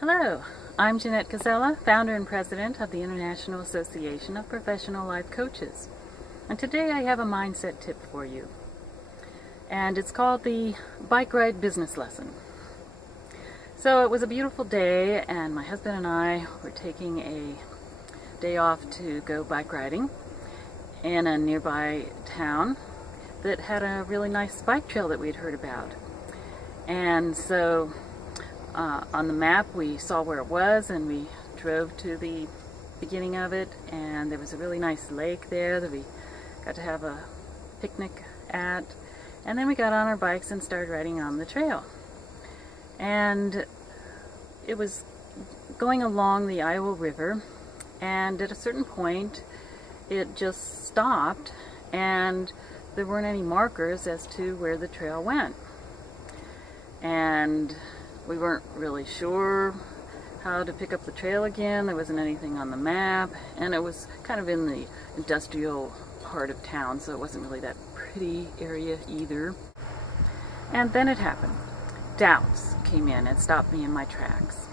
Hello, I'm Jeannette Koczela, founder and president of the International Association of Professional Life Coaches. And today I have a mindset tip for you. And it's called the Bike Ride Business Lesson. So it was a beautiful day and my husband and I were taking a day off to go bike riding in a nearby town that had a really nice bike trail that we'd heard about. And so on the map we saw where it was and we drove to the beginning of it, and there was a really nice lake there that we got to have a picnic at, and then we got on our bikes and started riding on the trail. And it was going along the Iowa River, and at a certain point it just stopped and there weren't any markers as to where the trail went. And we weren't really sure how to pick up the trail again. There wasn't anything on the map, and it was kind of in the industrial part of town, so it wasn't really that pretty area either. And then it happened. Doubts came in and stopped me in my tracks.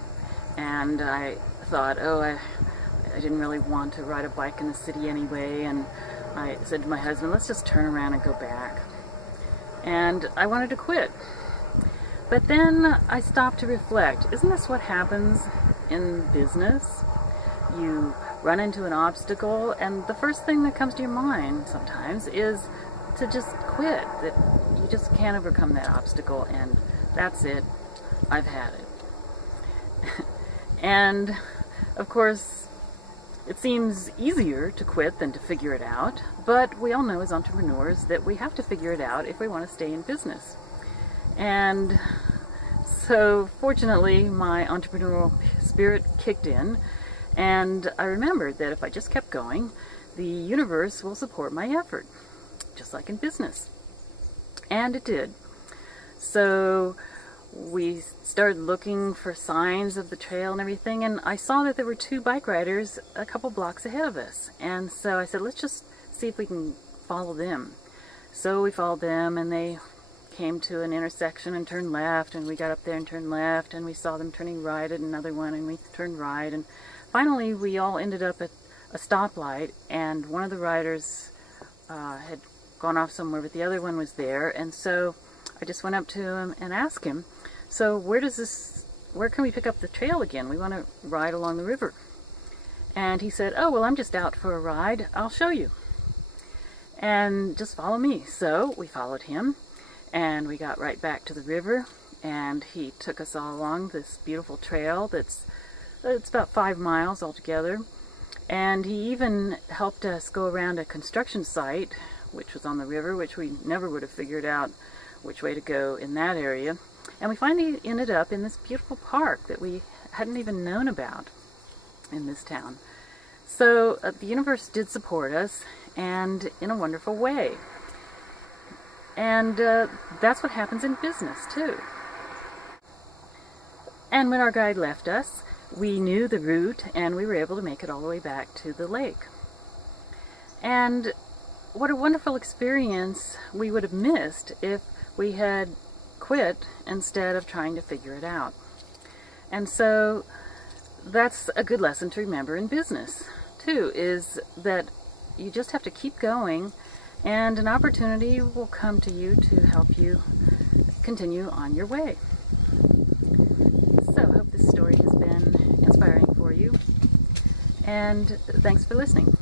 And I thought, I didn't really want to ride a bike in the city anyway, and I said to my husband, let's just turn around and go back. And I wanted to quit. But then I stopped to reflect. Isn't this what happens in business? You run into an obstacle and the first thing that comes to your mind sometimes is to just quit. That you just can't overcome that obstacle and that's it. I've had it. And of course it seems easier to quit than to figure it out, but we all know as entrepreneurs that we have to figure it out if we want to stay in business. And so fortunately my entrepreneurial spirit kicked in, and I remembered that if I just kept going, the universe will support my effort, just like in business. And it did. So we started looking for signs of the trail and everything, and I saw that there were two bike riders a couple blocks ahead of us. And so I said, let's just see if we can follow them. So we followed them, and they came to an intersection and turned left, and we got up there and turned left, and we saw them turning right at another one, and we turned right, and finally we all ended up at a stoplight, and one of the riders had gone off somewhere, but the other one was there. And so I just went up to him and asked him, so where can we pick up the trail again? We want to ride along the river. And he said, oh, well, I'm just out for a ride. I'll show you. And just follow me. So we followed him, and we got right back to the river, and he took us all along this beautiful trail it's about 5 miles altogether. And he even helped us go around a construction site, which was on the river, which we never would have figured out which way to go in that area. And we finally ended up in this beautiful park that we hadn't even known about in this town. So the universe did support us, and in a wonderful way. And that's what happens in business too. And when our guide left us, we knew the route and we were able to make it all the way back to the lake. And what a wonderful experience we would have missed if we had quit instead of trying to figure it out. And so that's a good lesson to remember in business too, is that you just have to keep going, and an opportunity will come to you to help you continue on your way. So I hope this story has been inspiring for you, and thanks for listening.